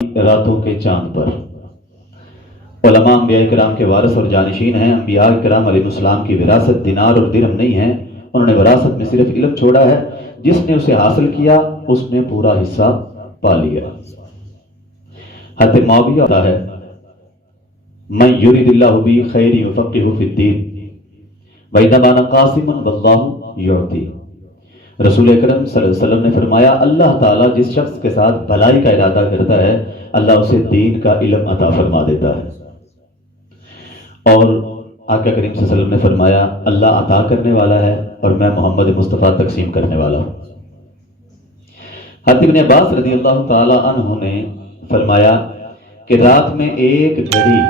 راتوں کے چاند پر علماء انبیاء کرام کے وارث اور جانشین ہیں۔ انبیاء کرام علیہ السلام کی وراثت دینار اور درہم نہیں ہے، انہوں نے وراثت میں صرف علم چھوڑا ہے، جس نے اسے حاصل کیا اس نے پورا حصہ پا لیا۔ حضرت معاویہ ہوتا ہے من یرید اللہ بہ خیر یفقہہ فی الدین وَإِذَا كَانَ قَاسِمًا وَاللَّهُ يُعْطِي۔ رسول اکرم صلی اللہ علیہ وسلم نے فرمایا اللہ تعالیٰ جس شخص کے ساتھ بھلائی کا ارادہ کرتا ہے اللہ اسے دین کا علم عطا فرما دیتا ہے۔ اور آقا کریم صلی اللہ علیہ وسلم نے فرمایا اللہ عطا کرنے والا ہے اور میں محمد مصطفیٰ تقسیم کرنے والا ہوں۔ حضرت ابن عباس رضی اللہ تعالی عنہ نے فرمایا کہ رات میں ایک گھڑی،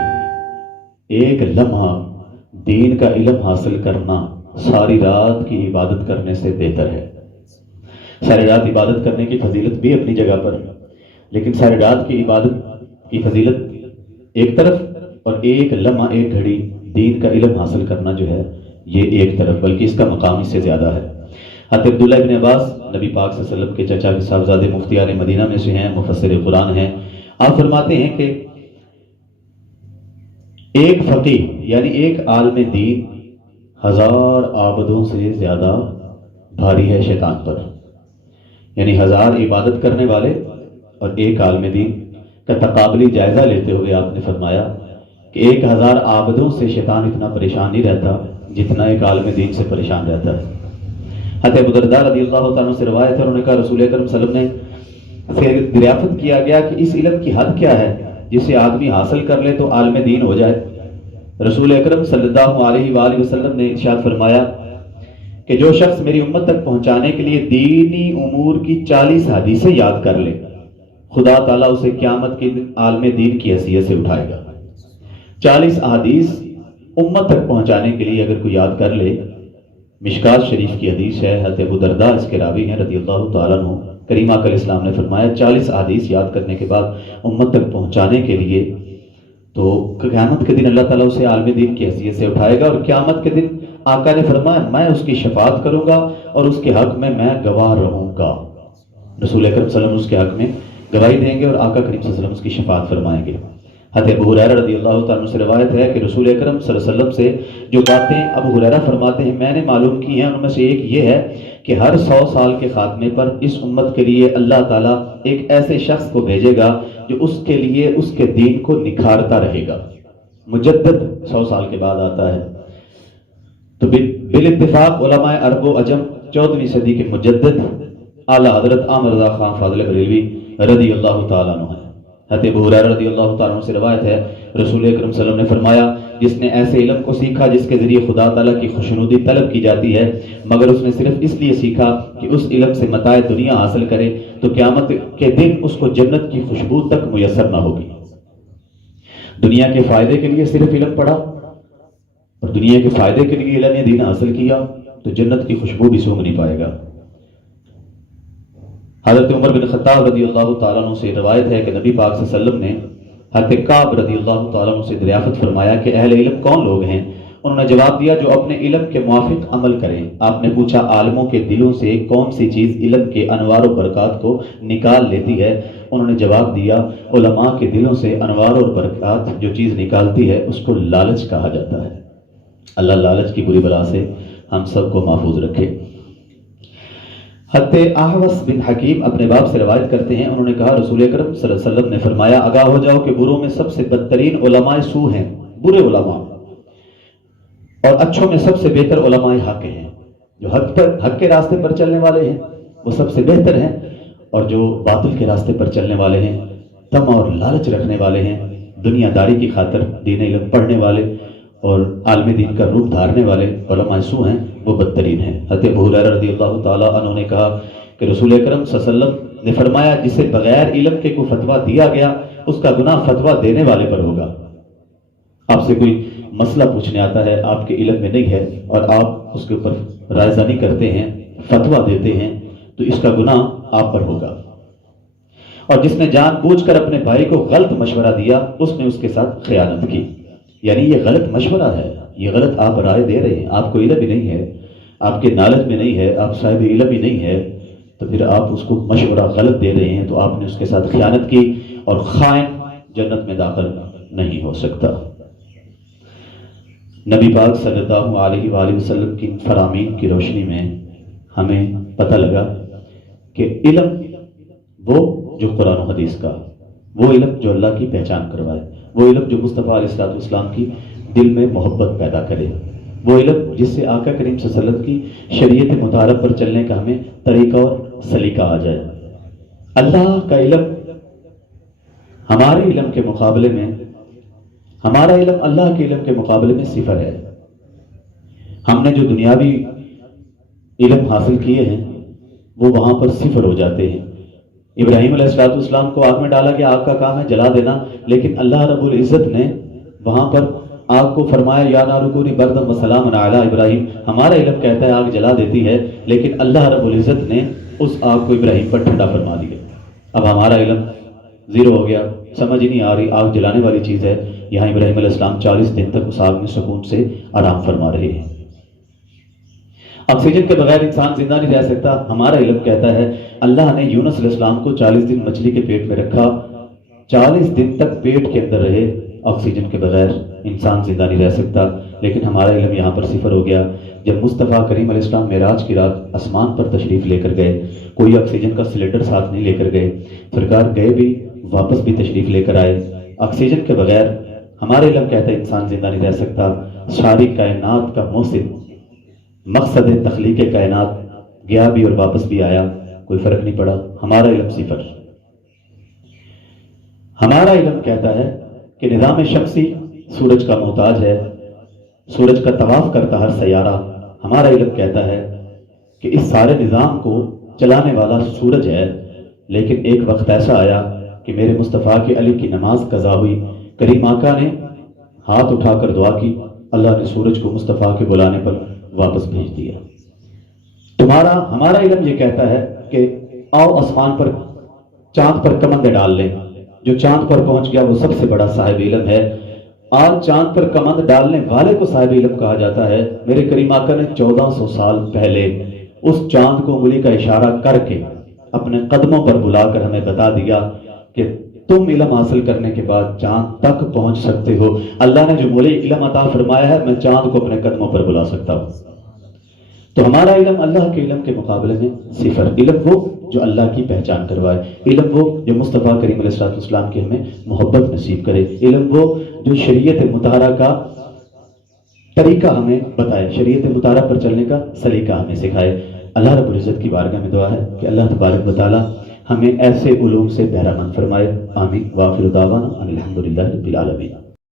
ایک لمحہ دین کا علم حاصل کرنا ساری رات کی عبادت کرنے سے بہتر ہے۔ ساری رات عبادت کرنے کی فضیلت بھی اپنی جگہ پر، لیکن ساری رات کی عبادت کی فضیلت ایک طرف اور ایک لمحہ ایک گھڑی دین کا علم حاصل کرنا جو ہے یہ ایک طرف، بلکہ اس کا مقام اس سے زیادہ ہے۔ حضرت عبداللہ ابن عباس نبی پاک صلی اللہ علیہ وسلم کے چچا کے صاحبزادے مفتی اہل مدینہ میں سے ہیں، مفسر قرآن ہیں۔ آپ فرماتے ہیں کہ ایک فقیہ یعنی ایک عالم دین 1000 عابدوں سے زیادہ بھاری ہے شیطان پر، یعنی 1000 عبادت کرنے والے اور ایک عالم دین کا تقابلی جائزہ لیتے ہوئے آپ نے فرمایا کہ 1000 عابدوں سے شیطان اتنا پریشان نہیں رہتا جتنا ایک عالم دین سے پریشان رہتا ہے۔ حضرت ابو درداء رضی اللہ تعالیٰ سے روایت ہے، انہوں نے کہا رسول اکرم صلی اللہ علیہ وسلم نے سے دریافت کیا گیا کہ اس علم کی حد کیا ہے جسے آدمی حاصل کر لے تو عالم دین ہو جائے۔ رسول اکرم صلی اللہ علیہ وآلہ وسلم نے ارشاد فرمایا کہ جو شخص میری امت تک پہنچانے کے لیے دینی امور کی 40 حدیثیں یاد کر لے خدا تعالیٰ اسے قیامت کے دن عالم دین کی حیثیت سے اٹھائے گا۔ 40 احادیث امت تک پہنچانے کے لیے اگر کوئی یاد کر لے، مشکات شریف کی حدیث ہے، حضرت ابو درداء اس کے راوی ہیں رضی اللہ تعالیٰ عنہ، کریم آقا علیہ السلام نے فرمایا 40 احادیث یاد کرنے کے بعد امت تک پہنچانے کے لیے تو قیامت کے دن اللہ تعالیٰ اسے عالم دین کی حیثیت سے اٹھائے گا، اور قیامت کے دن آقا نے فرمایا میں اس کی شفاعت کروں گا اور اس کے حق میں گواہ رہوں گا۔ رسول اکرم صلی اللہ علیہ وسلم اس کے حق میں گواہی دیں گے اور آقا کریم صلی اللہ علیہ وسلم اس کی شفاعت فرمائیں گے۔ حضرت ابو ہریرہ رضی اللہ تعالیٰ عنہ سے روایت ہے کہ رسول اکرم صلی اللہ علیہ وسلم سے جو باتیں ابو ہریرہ فرماتے ہیں میں نے معلوم کی ہیں، ان میں سے ایک یہ ہے کہ ہر 100 سال کے خاتمے پر اس امت کے لیے اللہ تعالیٰ ایک ایسے شخص کو بھیجے گا جو اس کے لیے اس کے دین کو نکھارتا رہے گا۔ مجدد 100 سال کے بعد آتا ہے تو بالاتفاق علماء عرب و عجم 14ویں صدی کے مجدد اعلیٰ حضرت احمد رضا خان فاضل بریلوی رضی اللہ تعالیٰ عنہ ہے۔ حضرت ابو ہریرہ رضی اللہ تعالیٰ عنہ سے روایت ہے رسول اکرم صلی اللہ علیہ وسلم نے فرمایا جس نے ایسے علم کو سیکھا جس کے ذریعے خدا تعالیٰ کی خوشنودی طلب کی جاتی ہے مگر اس نے صرف اس لیے سیکھا کہ اس علم سے متاع دنیا حاصل کرے تو قیامت کے دن اس کو جنت کی خوشبو تک میسر نہ ہوگی۔ دنیا کے فائدے کے لیے صرف علم پڑھا اور دنیا کے فائدے کے لیے علم دین حاصل کیا تو جنت کی خوشبو بھی سونگھ نہیں پائے گا۔ حضرت عمر بن خطاب رضی اللہ تعالیٰ عنہ سے روایت ہے کہ نبی پاک صلی اللہ علیہ وسلم نے حضرت کعب رضی اللہ تعالیٰ عنہ سے دریافت فرمایا کہ اہل علم کون لوگ ہیں؟ انہوں نے جواب دیا جو اپنے علم کے موافق عمل کریں۔ آپ نے پوچھا عالموں کے دلوں سے کون سی چیز علم کے انوار و برکات کو نکال لیتی ہے؟ انہوں نے جواب دیا علماء کے دلوں سے انوار اور برکات جو چیز نکالتی ہے اس کو لالچ کہا جاتا ہے۔ اللہ لالچ کی بری بلا سے ہم سب کو محفوظ رکھے۔ حضرت احوص بن حکیم اپنے باپ سے روایت کرتے ہیں، انہوں نے کہا رسول اکرم صلی اللہ علیہ وسلم نے فرمایا آگاہ ہو جاؤ کہ بروں میں سب سے بدترین علماء سو ہیں، برے علماء، اور اچھوں میں سب سے بہتر علماء حق ہیں۔ جو حق کے راستے پر چلنے والے ہیں وہ سب سے بہتر ہیں، اور جو باطل کے راستے پر چلنے والے ہیں، طمع اور لالچ رکھنے والے ہیں، دنیا داری کی خاطر دین علم پڑھنے والے اور عالم دین کا روپ دھارنے والے علماء سو ہیں وہ بدترین ہیں۔ حضرت ابو ہریرہ رضی اللہ تعالیٰ عنہ نے کہا کہ رسول اکرم صلی اللہ علیہ وسلم نے فرمایا جسے بغیر علم کے کوئی فتویٰ دیا گیا اس کا گناہ فتویٰ دینے والے پر ہوگا۔ آپ سے کوئی مسئلہ پوچھنے آتا ہے آپ کے علم میں نہیں ہے اور آپ اس کے اوپر رائے زنی کرتے ہیں، فتویٰ دیتے ہیں تو اس کا گناہ آپ پر ہوگا۔ اور جس نے جان بوجھ کر اپنے بھائی کو غلط مشورہ دیا اس نے اس کے ساتھ خیانت کی، یعنی یہ غلط مشورہ ہے، یہ غلط آپ رائے دے رہے ہیں، آپ کو علم ہی نہیں ہے، آپ کے نالج میں نہیں ہے، آپ صاحب علم ہی نہیں ہے، تو پھر آپ اس کو مشورہ غلط دے رہے ہیں تو آپ نے اس کے ساتھ خیانت کی۔ اور خائن جنت میں داخل نہیں ہو سکتا۔ نبی پاک صلی اللہ علیہ وآلہ وسلم کی فرامین کی روشنی میں ہمیں پتہ لگا کہ علم وہ جو قرآن و حدیث کا، وہ علم جو اللہ کی پہچان کروائے، وہ علم جو مصطفیٰ علیہ السلام کی دل میں محبت پیدا کرے، وہ علم جس سے آقا کریم صلی اللہ علیہ وسلم کی شریعت مطالعہ پر چلنے کا ہمیں طریقہ اور سلیقہ آ جائے۔ اللہ کا علم ہمارے علم کے مقابلے میں، ہمارا علم اللہ کے علم کے مقابلے میں صفر ہے۔ ہم نے جو دنیاوی علم حاصل کیے ہیں وہ وہاں پر صفر ہو جاتے ہیں۔ ابراہیم علیہ السلام کو آگ میں ڈالا گیا، آگ کا کام ہے جلا دینا، لیکن اللہ رب العزت نے وہاں پر آگ کو فرمایا یا نار کونی بردا وسلام علی ابراہیم۔ ہمارا علم کہتا ہے آگ جلا دیتی ہے، لیکن اللہ رب العزت نے اس آگ کو ابراہیم پر ٹھنڈا فرما دیا۔ اب ہمارا علم زیرو ہو گیا، سمجھ ہی نہیں آ رہی آگ جلانے والی چیز ہے، یہاں ابراہیم علیہ السلام 40 دن تک اس آگ میں سکون سے آرام فرما رہے ہیں۔ آکسیجن کے بغیر انسان زندہ نہیں رہ سکتا، ہمارا علم کہتا ہے اللہ نے یونس علیہ السلام کو 40 دن مچھلی کے پیٹ میں رکھا، 40 دن تک پیٹ کے اندر رہے، آکسیجن کے بغیر انسان زندہ نہیں رہ سکتا، لیکن ہمارا علم یہاں پر صفر ہو گیا۔ جب مصطفیٰ کریم علیہ السلام معراج کی رات آسمان پر تشریف لے کر گئے، کوئی آکسیجن کا سلنڈر ساتھ نہیں لے کر گئے، سرکار گئے بھی واپس بھی تشریف لے کر آئے۔ آکسیجن کے بغیر ہمارا علم کہتا ہے انسان زندہ نہیں رہ سکتا۔ ساری کائنات کا موسم، مقصد تخلیق کائنات گیا بھی اور واپس بھی آیا، کوئی فرق نہیں پڑا، ہمارا علم صفر۔ ہمارا علم کہتا ہے کہ نظام شمسی سورج کا محتاج ہے، سورج کا طواف کرتا ہر سیارہ، ہمارا علم کہتا ہے کہ اس سارے نظام کو چلانے والا سورج ہے، لیکن ایک وقت ایسا آیا کہ میرے مصطفیٰ کے علی کی نماز قضا ہوئی، کریم آقا نے ہاتھ اٹھا کر دعا کی، اللہ نے سورج کو مصطفیٰ کے بلانے پر واپس بھیج دیا۔ ہمارا علم یہ کہتا ہے کہ آؤ آسمان پر چاند پر کمندیں ڈال لیں، جو چاند پر پہنچ گیا وہ سب سے بڑا صاحب علم ہے۔ آج چاند پر کمند ڈالنے والے کو صاحب علم کہا جاتا ہے۔ میرے کریم آقا نے 1400 سال پہلے اس چاند کو انگلی کا اشارہ کر کے اپنے قدموں پر بلا کر ہمیں بتا دیا کہ تم علم حاصل کرنے کے بعد چاند تک پہنچ سکتے ہو۔ اللہ نے جو مجھے علم عطا فرمایا ہے، میں چاند کو اپنے قدموں پر بلا سکتا ہوں۔ تو ہمارا علم اللہ کے علم کے مقابلے میں صفر۔ علم وہ جو اللہ کی پہچان کروائے، علم وہ جو مصطفیٰ کریم علیہ السلام کی ہمیں محبت نصیب کرے، علم وہ جو شریعت مطہرہ کا طریقہ ہمیں بتائے، شریعت مطہرہ پر چلنے کا سلیقہ ہمیں سکھائے۔ اللہ رب العزت کی بارگاہ میں دعا ہے کہ اللہ تبارک و تعالی ہمیں ایسے علوم سے بہرہ مند فرمائے۔ آمین۔ وآخر دعوانا ان الحمد للہ رب العالمین۔